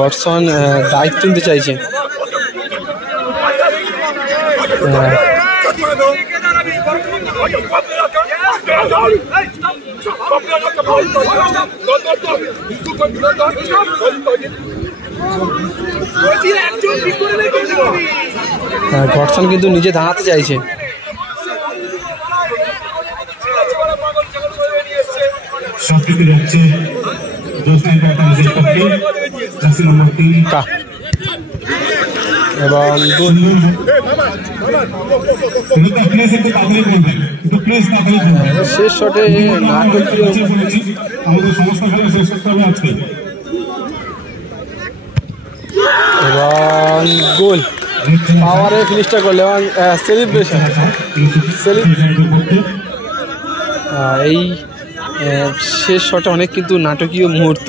Godson দায়িত্ব নিতে চাইছে। গডসন কিন্তু নিজে দাঁড়াতে চাইছে। এবং শেষ শটে নাটকীয় এবং গোল পাওয়ারে ফিনিশটা করলো এবং সেলিব্রেশন এই শেষ শটে অনেক কিন্তু নাটকীয় মুহূর্ত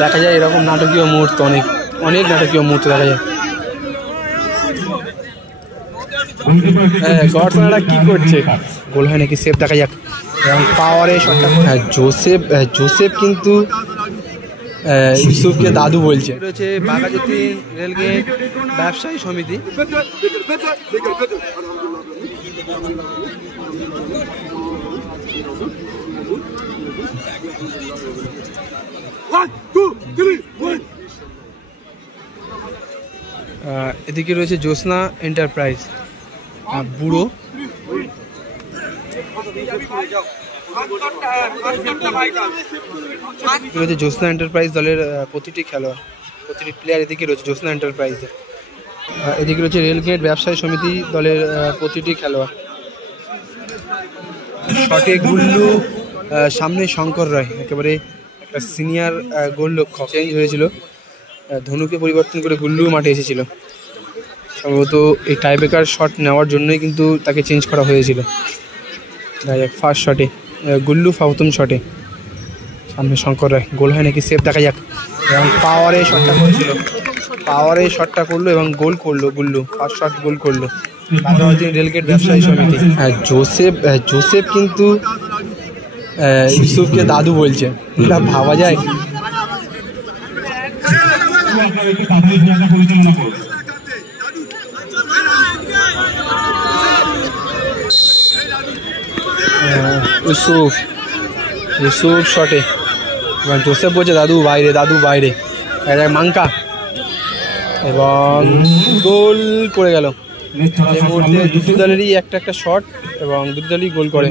দেখা যায়। এরকম নাটকীয় মুহূর্ত অনেক নাটকীয় মুহূর্ত দেখা যায়। গডসনরা কি করছে, গোল হয় নাকি সেভ দেখা যাক। এবং পাওয়ারে শটটা জোসেফ কিন্তু ইউসুফকে দাদু বলছে। রয়েছে বাঘাযতীন রেলগেট ব্যবসায়ী সমিতি। এদিকে রয়েছে জ্যোৎস্না এন্টারপ্রাইজ বুড়ো। রয়েছে জ্যোৎস্না এন্টারপ্রাইজ দলের প্রতিটি খেলোয়াড়, প্রতিটি প্লেয়ার এদিকে রয়েছে জ্যোৎস্না এন্টারপ্রাইজে। এদিকে রয়েছে রেলগেট ব্যবসায়ী সমিতি দলের প্রতিটি খেলোয়াড়। শটে গুল্লু, সামনে শঙ্কর রায়, একেবারে একটা সিনিয়র গোলরক্ষক চেঞ্জ হয়েছিল। ধনুকে পরিবর্তন করে গুল্লু মাঠে এসেছিল। সম্ভবত এই টাইব্রেকার শট নেওয়ার জন্যই কিন্তু তাকে চেঞ্জ করা হয়েছিল। ফার্স্ট শটে গুল্লু, প্রথম শটে সামনে শঙ্কর রায়, গোল হয় নাকি সেভ দেখা যাক। এবং পাওয়ারে শটটা করেছিল, পাওয়ারে শটটা করলো এবং গোল করলো গুল্লু, ফার্স্ট শট গোল করলো। রেলগেট ব্যবসায়ী সমিতি। জোসেফ কিন্তু ইউসুফকে দাদু বলছে, এটা ভাবা যায়। ইউসুফ শটে এবং জোসেফ বলছে দাদু বাইরে মাঙ্কা, এবং গোল করে গেল। এই মুহূর্তে দুটি দলেরই একটা শট এবং দুটি দলই গোল করে।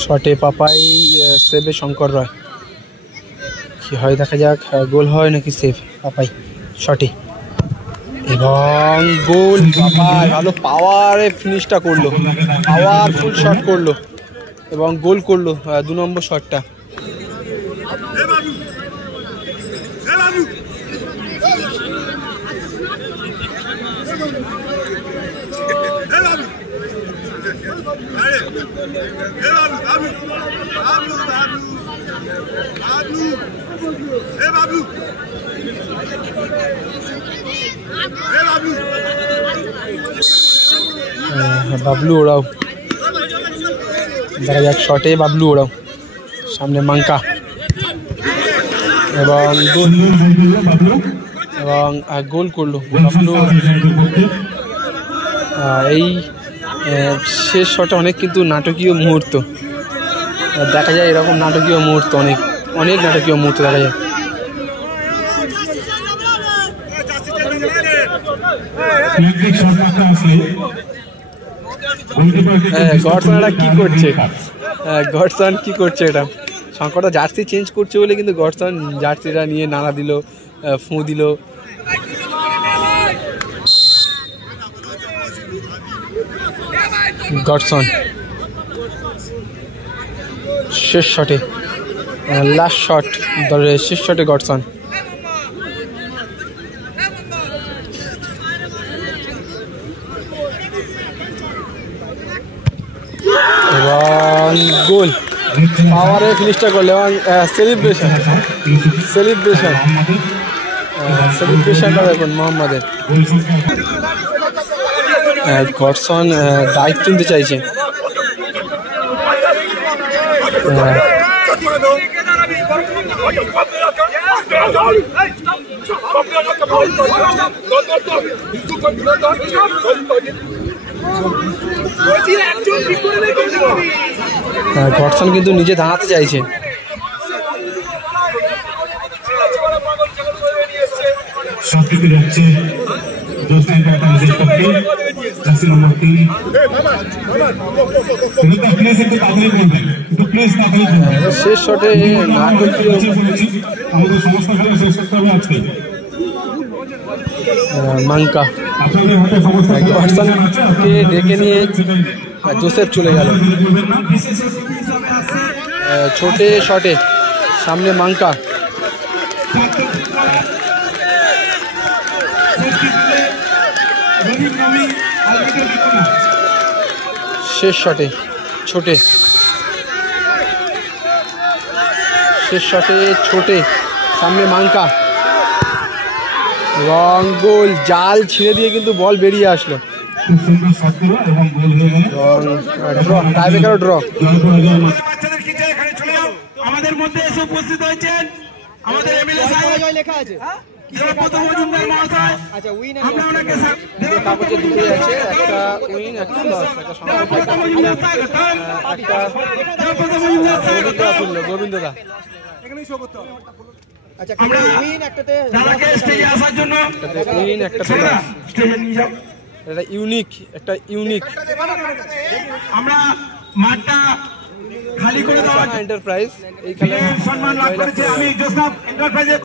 শটে পাপাই, সেভে শঙ্কর রায়, কি হয় দেখা যাক। গোল হয় নাকি সেভ পাপাই শটে, এবং গোল। পাপাই ভালো পাওয়ারে ফিনিশটা করলো, পাওয়ারফুল শট করলো এবং গোল করলো 2 নম্বর শটটা। বাবলু ওরাও, দেখা যাক শটে বাবলু ওরাও, সামনে মাঙ্কা এবং গোল, এবং গোল করলো বাবলু। এই শেষ শটে অনেক কিন্তু নাটকীয় মুহূর্ত দেখা যায়। এরকম নাটকীয় মুহূর্ত অনেক নাটকীয় মুহূর্ত দেখা যায়। গডসনরা কি করছে, গডসন কি করছে, এটা শঙ্করদা জার্সি চেঞ্জ করছে বলে কিন্তু গডসন জার্সিটা নিয়ে নাড়া দিল, ফুঁ দিল। গডসন শেষ শটে, লাস্ট শট দলের শেষ শটে গডসন। এবং গোল, পাওয়ারে ফিনিশটা করলো এবং সেলিব্রেশন সেলিব্রেশনটা দেখুন মোহাম্মদের। গডসন দায়িত্ব নিতে চাইছে। গডসন কিন্তু নিজে দাঁড়াতে চাইছে। শেষ শটে মাঙ্কা গডসনকে ডেকে নিয়ে জোসেফ চলে গেল। ছোটে শটে সামনে মাঙ্কা, শেষ শটে ছোটে, শেষ শটে ছোটে সামনে মাঙ্কা, রং গোল, জাল ছিঁড়ে দিয়ে কিন্তু বল বেরিয়ে আসলো। ড্র। আমাদের মধ্যে এসে উপস্থিত হয়েছেন আমাদের এমএলএ সাহেব লেখা আছে। কাগজে দুটো আছে, একটা উইন একটা লস, একটা গোবিন্দদা এটা ইউনিক, একটা ইউনিক আমরা মাঠটা খালি করে দেওয়া এন্টারপ্রাইজ এই খেলা সম্মান লাভ করেছে। আমি জোসেফ এন্টারপ্রাইজের